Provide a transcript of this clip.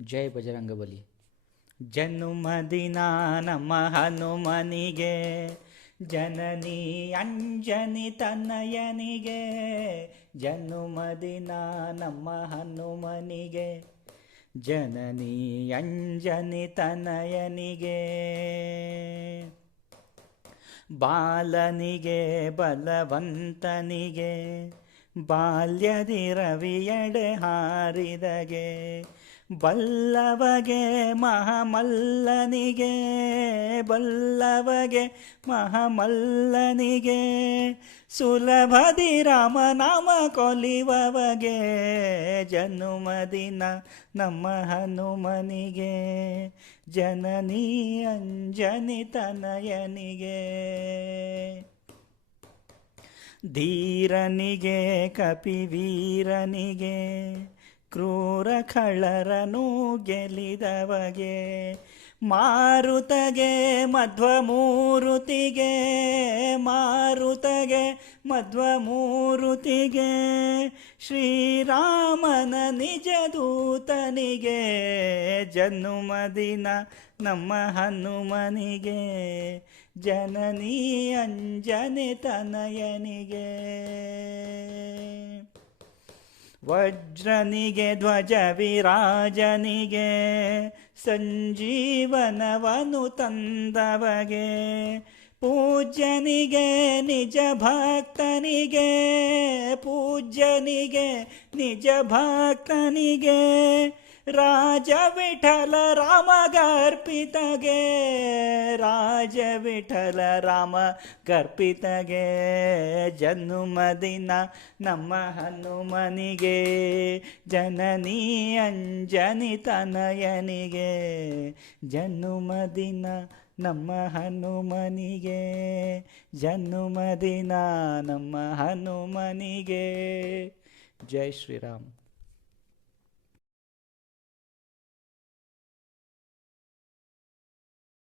ಜೈ ಬಜರಂಗಬಲಿ. ಜನ್ಮದಿನ ನಮ್ಮ ಹನುಮನಿಗೆ, ಜನನಿ ಅಂಜನಿ ತನಯನಿಗೆ. ಜನ್ಮದಿನ ನಮ್ಮ ಹನುಮನಿಗೆ, ಜನನಿ ಅಂಜನಿ ತನಯನಿಗೆ. ಬಾಲನಿಗೆ ಬಲವಂತನಿಗೆ, ಬಾಲ್ಯದಿ ರವಿಯಡೆ ಹಾರಿದಗೆ. ಬಲ್ಲವಗೆ ಮಹಾಮಲ್ಲನಿಗೆ, ಬಲ್ಲವಗೆ ಮಹಾಮಲ್ಲನಿಗೆ. ಸುಲಭದಿ ರಾಮನಾಮ ಕೊಲಿವವಗೆ, ಜನ್ಮದಿನ ನಮ್ಮ ಹನುಮನಿಗೆ. ಜನನಿ ಅಂಜನಿ ತನಯನಿಗೆ. ಧೀರನಿಗೆ ಕಪಿವೀರನಿಗೆ, ಕ್ರೂರ ಖಳರನು ಗೆಲಿದವಗೆ. ಮಾರುತಗೆ ಮಧ್ವಮೂರುತಿಗೆ, ಮಾರುತಗೆ ಮಧ್ವಮೂರುತಿಗೆ. ಶ್ರೀರಾಮನ ನಿಜ ದೂತನಿಗೆ, ಜನ್ಮದಿನ ನಮ್ಮ ಹನುಮನಿಗೆ. ಜನನಿ ಅಂಜನಿ ತನಯನಿಗೆ. ವಜ್ರನಿಗೆ ಧ್ವಜ ವಿರಾಜನಿಗೆ, ಸಂಜೀವನವನು ತಂದವಗೆ. ಪೂಜ್ಯನಿಗೆ ನಿಜ ಭಕ್ತನಿಗೆ, ಪೂಜ್ಯನಿಗೆ ನಿಜ ಭಕ್ತನಿಗೆ. ರಾಜ ವಿಠಲ ರಾಮ ಗರ್ಪಿತಗೆ, ರಾಜ ವಿಠಲ ರಾಮ ಗರ್ಪಿತಗೆ. ಜನ್ಮದಿನ ನಮ್ಮ ಹನುಮನಿಗೆ, ಜನನಿ ಅಂಜನಿ ತನಯನಿಗೆ. ಜನ್ಮದಿನ ನಮ್ಮ ಹನುಮನಿಗೆ, ಜನ್ಮದಿನ ನಮ್ಮ ಹನುಮನಿಗೆ. ಜೈ ಶ್ರೀರಾಮ್.